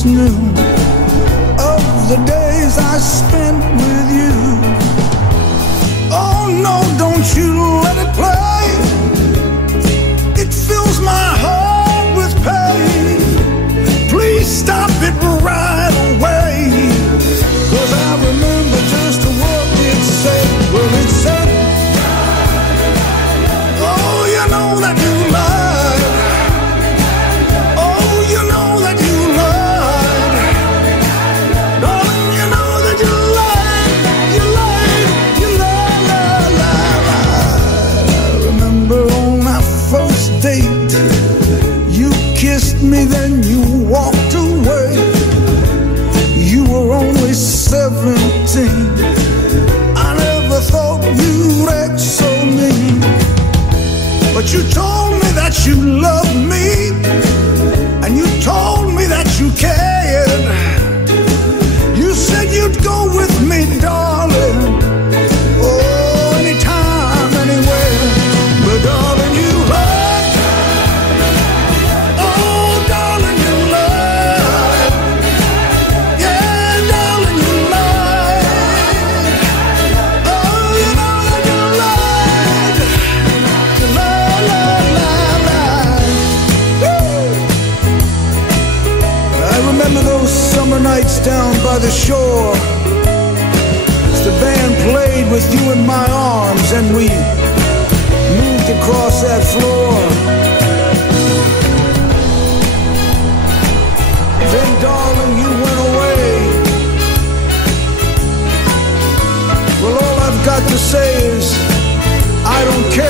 once knew of the days I spent with you. Oh no, don't you let it play. It fills my heart with pain. Please stop it right away. 'Cause I remember just what it said. Well, it said, oh, you know that you lied. Oh, you know that you lied. Darling, you know that you lied. You lied, you lied, lied, lied, lied. I remember on our first date, you kissed me, then you walked away. You were only 17. I never thought you'd act so mean. But you told me that you loved me, and you told me that you cared. You said you'd go with me, darling. Oh, anytime, anywhere. But darling, you lied. Oh, darling, you lied. Yeah, darling, you lied. Oh, you know that you lied. You lied, lied, lied, lied. Woo! I remember those summer nights down by the shore, as the band played with you in my arms, and we moved across that floor. Then, darling, you went away. Well, all I've got to say is, I don't care.